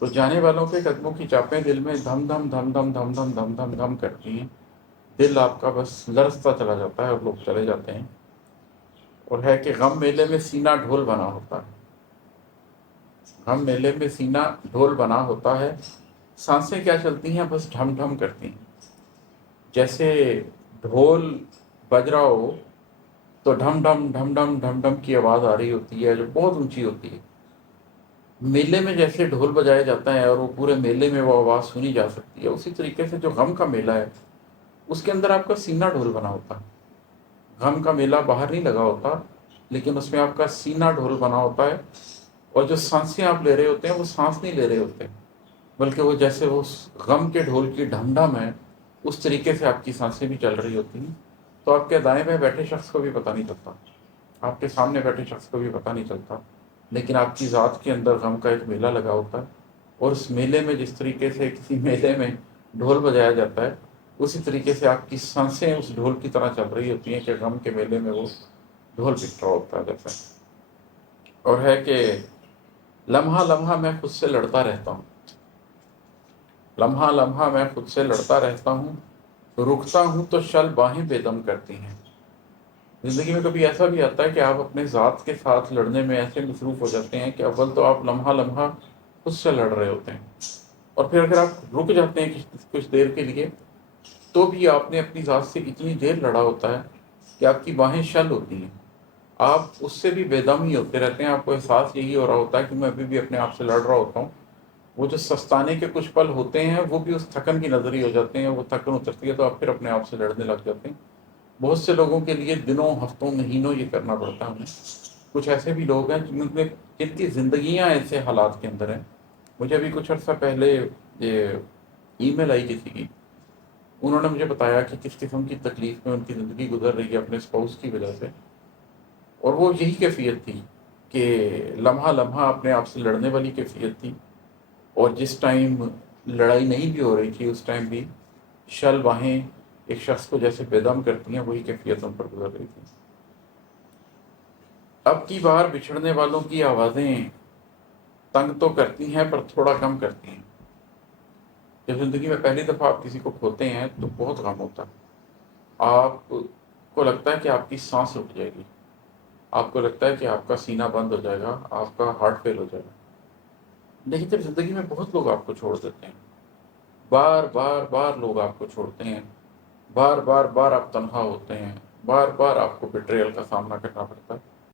تو جانے والوں کے قدموں کی چاپیں دل میں دھم دھم دھم دھم دھم دھم دھم دھم دھم کرتی ہیں، دل آپ کا بس لرزتا چلا جاتا ہے اور لوگ چلے جاتے ہیں۔ اور ہے کہ غم میلے میں سینہ ڈھول بنا ہوتا ہے، غم میلے میں سینہ ڈھول بنا ہوتا ہے، سانسیں کیا چلتی ہیں بس ڈھم ڈھم کرتی ہیں، جیسے ڈھول بج رہا ہو تو ڈھم ڈھم ڈھم ڈھم ڈھم ڈھم کی آواز آ رہی ہوتی ہے جو بہت اونچی ہوتی ہے۔ میلے میں جیسے ڈھول بجایا جاتا ہے اور وہ پورے میلے میں وہ آواز سنی جا سکتی ہے، اسی طریقے سے جو غم کا میلہ ہے اس کے اندر آپ کا سینہ ڈھول بنا ہوتا ہے۔ غم کا میلہ باہر نہیں لگا ہوتا، لیکن اس میں آپ کا سینہ ڈھول بنا ہوتا ہے، اور جو سانسیں آپ لے رہے ہوتے ہیں وہ سانس نہیں لے رہے ہوتے، بلکہ وہ جیسے وہ غم کے ڈھول کی ڈھم ڈھم ہے اس طریقے سے آپ کی سانسیں بھی چل رہی ہوتی ہیں۔ تو آپ کے دائیں بائیں بیٹھے شخص کو بھی پتہ نہیں چلتا، آپ کے سامنے بیٹھے شخص کو بھی پتہ نہیں چلتا، لیکن آپ کی ذات کے اندر غم کا ایک میلہ لگا ہوتا ہے، اور اس میلے میں جس طریقے سے کسی میلے میں ڈھول بجایا جاتا ہے اسی طریقے سے آپ کی سانسیں اس ڈھول کی طرح چل رہی ہوتی ہیں کہ غم کے میلے میں وہ ڈھول پٹ رہا ہوتا ہے جیسے۔ اور ہے کہ لمحہ لمحہ میں خود سے لڑتا رہتا ہوں، لمحہ لمحہ میں خود سے لڑتا رہتا ہوں، رکتا ہوں تو شل باہیں بے دم کرتی ہیں۔ زندگی میں کبھی ایسا بھی آتا ہے کہ آپ اپنے ذات کے ساتھ لڑنے میں ایسے مصروف ہو جاتے ہیں کہ اول تو آپ لمحہ لمحہ خود سے لڑ رہے ہوتے ہیں، اور پھر اگر آپ رک جاتے ہیں کچھ دیر کے لیے تو بھی آپ نے اپنی ذات سے اتنی دیر لڑا ہوتا ہے کہ آپ کی باہیں شل ہوتی ہیں، آپ اس سے بھی بے دم ہی ہوتے رہتے ہیں، آپ کو احساس یہی ہو رہا ہوتا ہے کہ میں ابھی بھی اپنے آپ سے لڑ رہا ہوتا ہوں۔ وہ جو سستانے کے کچھ پل ہوتے ہیں وہ بھی اس تھکن کی نظری ہو جاتے ہیں، وہ تھکن اترتی ہے تو آپ پھر اپنے آپ سے لڑنے لگ جاتے ہیں۔ بہت سے لوگوں کے لیے دنوں ہفتوں مہینوں یہ کرنا پڑتا ہے انہیں۔ کچھ ایسے بھی لوگ ہیں جن کی زندگیاں ایسے حالات کے اندر ہیں۔ مجھے ابھی کچھ عرصہ پہلے یہ ای میل آئی کسی کی، انہوں نے مجھے بتایا کہ کس قسم کی تکلیف میں ان کی زندگی گزر رہی ہے اپنے اسپاؤس کی وجہ سے، اور وہ یہی کیفیت تھی کہ لمحہ لمحہ اپنے آپ سے لڑنے والی کیفیت تھی، اور جس ٹائم لڑائی نہیں بھی ہو رہی تھی اس ٹائم بھی شل باہیں ایک شخص کو جیسے بے دم کرتی ہیں وہی کیفیت ان پر گزر رہی تھی۔ اب کی بار بچھڑنے والوں کی آوازیں تنگ تو کرتی ہیں پر تھوڑا کم کرتی ہیں۔ جب زندگی میں پہلی دفعہ آپ کسی کو کھوتے ہیں تو بہت غم ہوتا ہے، آپ کو لگتا ہے کہ آپ کی سانس رک جائے گی، آپ کو لگتا ہے کہ آپ کا سینہ بند ہو جائے گا، آپ کا ہارٹ فیل ہو جائے گا۔ لیکن جب زندگی میں بہت لوگ آپ کو چھوڑ دیتے ہیں، بار بار بار لوگ آپ کو چھوڑتے ہیں، بار بار بار آپ تنہا ہوتے ہیں، بار بار آپ کو بیٹریل کا سامنا کرنا پڑتا ہے،